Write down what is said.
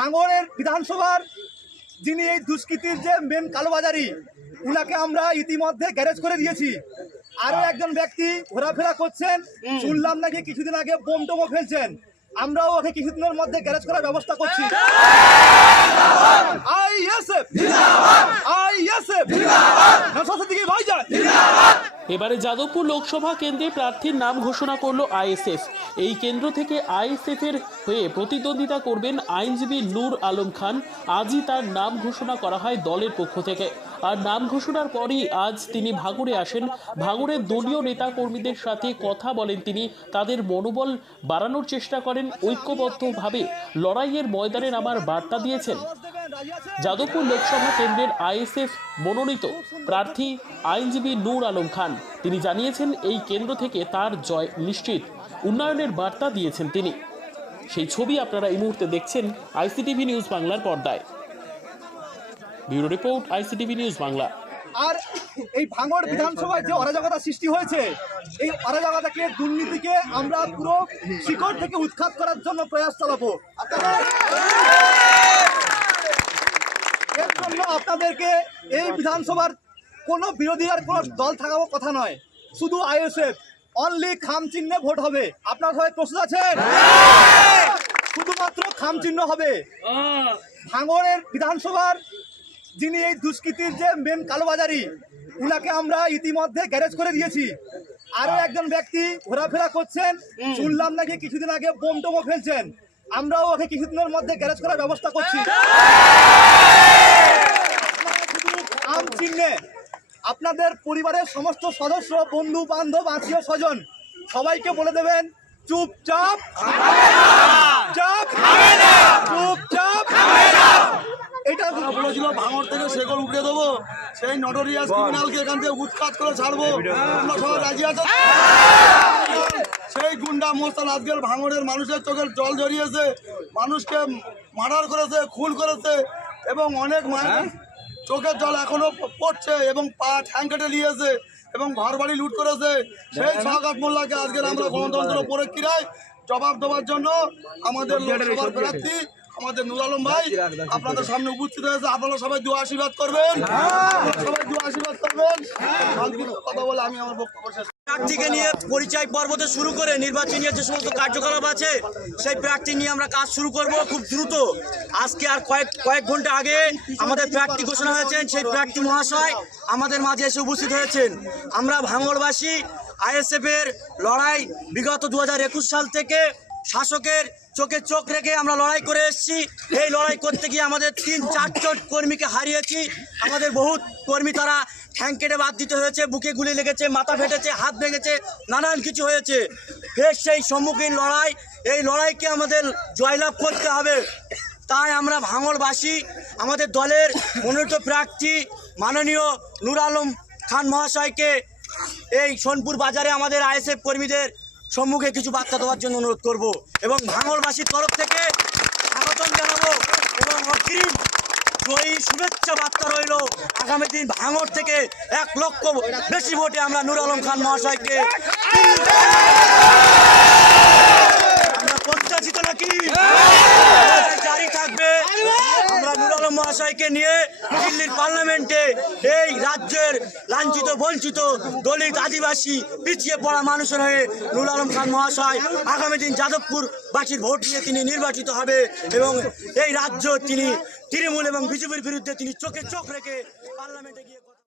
ভাঙড়ের বিধানসভার যিনি এই দুষ্কৃতির যে মেন কালোবাজারি উনাকে আমরা ইতিমধ্যে গ্যারেজ করে দিয়েছি। আরও একজন ব্যক্তি ঘোরাফেরা করছেন শুনলাম নাকি কিছুদিন আগে বোম টোমো ফেলছেন। আমরাও ওকে কিছুদিনের মধ্যে গ্যারেজ করার ব্যবস্থা করছি। আইএসএফ। আইএসএফ। নশো দিকে ভাইজান এবারে যাদবপুর লোকসভা কেন্দ্রে প্রার্থীর নাম ঘোষণা করল আইএসএফ। এই কেন্দ্র থেকে আইএসএফ এর হয়ে প্রতিদ্বন্দ্বিতা করবেন আইনজীবী নূর আলম খান। আজই তার নাম ঘোষণা করা হয় দলের পক্ষ থেকে। আর নাম ঘোষণার পরই আজ তিনি ভাঙড়ে আসেন। ভাঙড়ের দলীয় নেতা কর্মীদের সাথে কথা বলেন তিনি। তাদের মনোবল বাড়ানোর চেষ্টা করেন। ঐক্যবদ্ধভাবে লড়াইয়ের ময়দানে নামার বার্তা দিয়েছেন। যাদবপুর লোকসভা কেন্দ্রের আইএসএফ মনোনীত প্রার্থী আইনজীবী নূর আলম খান। তিনি জানিয়েছেন, এই কেন্দ্র থেকে তার জয় নিশ্চিত। উন্নয়নের বার্তা দিয়েছেন তিনি। সেই ছবি আপনারা এই মুহূর্তে দেখছেন আইসিটিভি নিউজ বাংলার পর্দায়। Bureau report, ICTV news Bangla. আর এই ভাঙড় বিধানসভায় যে অরাজকতা সৃষ্টি হয়েছে, এই অরাজকতাকে, দুর্নীতিকে আমরা পুরো শিকড় থেকে উৎখাত করার জন্য প্রয়াস চালাবো। জন্য আপনাদেরকে এই বিধানসভার কোনো বিরোধী আর কোনো দল থাকার কথা নয়। শুধু আইএসএফ অনলি খাম চিহ্নে ভোট হবে। আপনার সবাই প্রস্তুত আছেন শুধুমাত্র খাম চিহ্ন হবে। ভাঙড়ের বিধানসভার যিনি এই দুষ্কৃতির যে মেন কালোবাজারি উনাকে আমরা ইতিমধ্যে গ্যারেজ করে দিয়েছি। আরও একজন ব্যক্তি ঘোরাফেরা করছেন। শুনলাম নাকি কিছুদিন আগে বোম টোমো ফেলছেন। আমরাও ওকে কিছুদিনের মধ্যে গ্যারেজ করার ব্যবস্থা করছি আপনারা শুধু আম চিহ্নে আপনাদের পরিবারের সমস্ত সদস্য বন্ধু বান্ধব আত্মীয় স্বজন সবাইকে বলে দেবেন চুপচাপ চুপচাপ চুপচাপ এটা বলেছিল ভাঙর থেকে শেকল উঠে দেবো সেই নটোরিয়াস ক্রিমিনালকে এখান থেকে উৎখাত করে ছাড়বো। তোমরা সবাই রাজি আছো? সেই গুন্ডা মোস্তান আজকের ভাঙড়ের মানুষের চোখের জল জড়িয়েছে মানুষকে মার্ডার করেছে খুন করেছে এবং অনেক মানুষ চোখের জল এখনও পড়ছে এবং পা ঠ্যাং কেটে নিয়েছে এবং ঘর বাড়ি লুট করেছে। সেই সহকাত মোল্লাকে আজকের আমরা গণতন্ত্র প্রক্রিয়ায় জবাব দেওয়ার জন্য আমাদের লোকসভার প্রার্থী আমাদের নুর আলম ভাই আপনাদের সামনে উপস্থিত হয়েছে। আপনারা সবাই দু আশীর্বাদ করবেন। সবাই দু আশীর্বাদ করবেন। কথা বলে আমি আমার বক্তব্য শেষ প্রার্থীকে নিয়ে পরিচয় পর্বতে শুরু করে নির্বাচনী যে সমস্ত কার্যকলাপ আছে, সেই প্রার্থী নিয়ে আমরা কাজ শুরু করব খুব দ্রুত। আজকে আর কয়েক কয়েক ঘণ্টা আগে আমাদের প্রার্থী ঘোষণা হয়েছেন, সেই প্রার্থী মহাশয় আমাদের মাঝে এসে উপস্থিত হয়েছেন। আমরা ভাঙড়বাসী, আইএসএফের লড়াই বিগত দু হাজার একুশ সাল থেকে শাসকের চোখে চোখ রেখে আমরা লড়াই করে এসেছি। এই লড়াই করতে গিয়ে আমাদের তিন, চারজন কর্মীকে হারিয়েছি। আমাদের বহুত কর্মী তারা ঠ্যাং কেটে বাদ দিতে হয়েছে, বুকে গুলি লেগেছে, মাথা ফেটেছে, হাত ভেঙেছে, নানান কিছু হয়েছে। ফের সেই সম্মুখীন লড়াই। এই লড়াইকে আমাদের জয়লাভ করতে হবে। তাই আমরা ভাঙড়বাসী, আমাদের দলের মনোনীত প্রার্থী মাননীয় নুর আলম খান মহাশয়কে এই সোনপুর বাজারে আমাদের আইএসএফ কর্মীদের সম্মুখে কিছু বার্তা দেওয়ার জন্য অনুরোধ করব এবং ভাঙড়বাসীর তরফ থেকে স্বাগতম জানাব এবং অগ্রিম জয়ী শুভেচ্ছা বার্তা রইল। আগামী দিন ভাঙর থেকে এক লক্ষ বেশি ভোটে আমরা নুর আলম খান মহাশয়কে আমরা পঞ্চাশিত নাকি জারি থাকবে আমরা নুর মহাশয়কে নিয়ে দিল্লির পার্লামেন্টে এই রাজ্যের লাঞ্ছিত, বঞ্চিত, দলিত আদিবাসী পিছিয়ে পড়া মানুষের হয়ে নুল আলম খান মহাশয় আগামী দিন যাদবপুর বাসীর ভোট নিয়ে তিনি নির্বাচিত হবে এবং এই রাজ্য তিনি তৃণমূল এবং বিজেপির বিরুদ্ধে তিনি চোখে চোখ রেখে পার্লামেন্টে গিয়ে